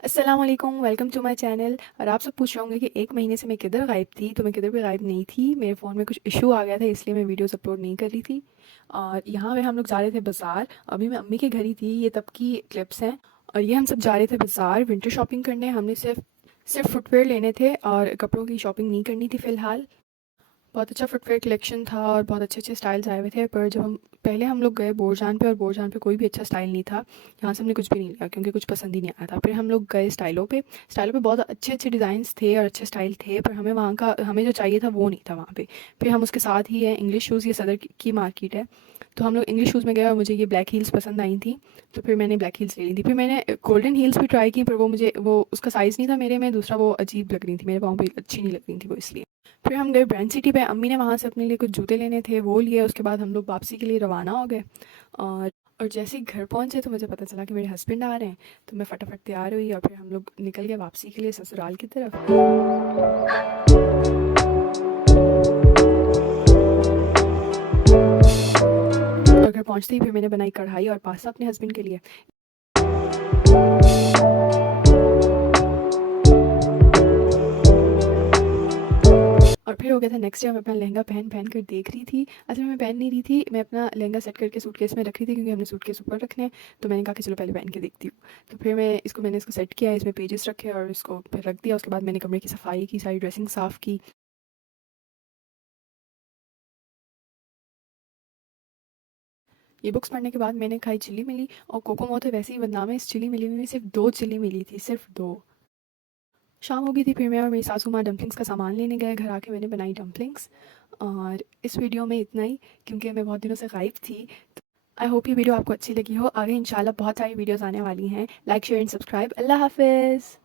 अस्सलाम वालेकुम, welcome to my channel. और आप सब पूछ रहे होंगे कि 1 महीने से मैं किधर गायब थी। तो मैं किधर भी गायब नहीं थी, मेरे फ़ोन में कुछ इशू आ गया था, इसलिए मैं वीडियोस अपलोड नहीं कर रही थी। और यहाँ पे हम लोग जा रहे थे बाज़ार। अभी मैं अम्मी के घर ही थी, ये तब की क्लिप्स हैं। और ये हम सब जा रहे थे बाज़ार विंटर शॉपिंग करने। हमने सिर्फ फुटवेयर लेने थे और कपड़ों की शॉपिंग नहीं करनी थी फ़िलहाल। बहुत अच्छा फुटवेयर कलेक्शन था और बहुत अच्छे-अच्छे स्टाइल्स आए हुए थे। पर जब हम लोग गए बोरजान पे, और बोरजान पे कोई भी अच्छा स्टाइल नहीं था। यहाँ से हमने कुछ भी नहीं लिया क्योंकि कुछ पसंद ही नहीं आया था। फिर हम लोग गए स्टाइलों पे बहुत अच्छे-अच्छे डिज़ाइंस थे और अच्छे स्टाइल थे, पर हमें जो चाहिए था वो नहीं था वहाँ पे। फिर हम उसके साथ ही है इंग्लिश शूज़, ये सदर की मार्केट है। तो हम लोग इंग्लिश शूज़ में गए और मुझे ये ब्लैक हील्स पसंद आई थी, तो फिर मैंने ब्लैक हील्स ले ली थी। फिर मैंने गोल्डन हील्स भी ट्राई की, पर वो उसका साइज़ नहीं था मेरे में, दूसरा वो अजीब लग रही थी, मेरे पाँव पे अच्छी नहीं लग रही थी वो, इसलिए। फिर हम गए ब्रांड सिटी पे, अम्मी ने वहाँ से अपने लिए कुछ जूते लेने थे, वो लिए। उसके बाद हम लोग वापसी के लिए रवाना हो गए। और और जैसे ही घर पहुँचे तो मुझे पता चला कि मेरे हस्बैंड आ रहे हैं। तो मैं फटाफट तैयार हुई और फिर हम लोग निकल गए वापसी के लिए ससुराल की तरफ। और घर पहुँचते ही फिर मैंने बनाई कढ़ाई और पास्ता अपने हस्बैंड के लिए। और फिर हो गया था नेक्स्ट डे, मैं अपना लहंगा पहन पहन कर देख रही थी। असल में मैं पहन नहीं रही थी, मैं अपना लहंगा सेट करके सूटकेस में रख रही थी, क्योंकि हमने सूटकेस ऊपर रखने हैं। तो मैंने कहा कि चलो पहले पहन के देखती हूँ। तो फिर मैंने इसको सेट किया, इसमें पेजेस रखे और इसको फिर रख दिया। उसके बाद मैंने कमरे की सफाई की, सारी ड्रेसिंग साफ़ की। ये बुक्स पढ़ने के बाद मैंने खाई चिल्ली मिली, और कोकोमो तो वैसे ही बदनाम है इस चिल्ली मिली में। सिर्फ 2 चिल्ली मिली थी, सिर्फ 2। शाम हो गई थी, फिर मैं और मेरी सासू माँ डम्पलिंग्स का सामान लेने गए। घर आके मैंने बनाई डम्पलिंग्स। और इस वीडियो में इतना ही, क्योंकि मैं बहुत दिनों से गायब थी। आई होप ये वीडियो आपको अच्छी लगी हो। आगे इंशाल्लाह बहुत सारी वीडियोस आने वाली हैं। Like share and subscribe. अल्लाह हाफिज़।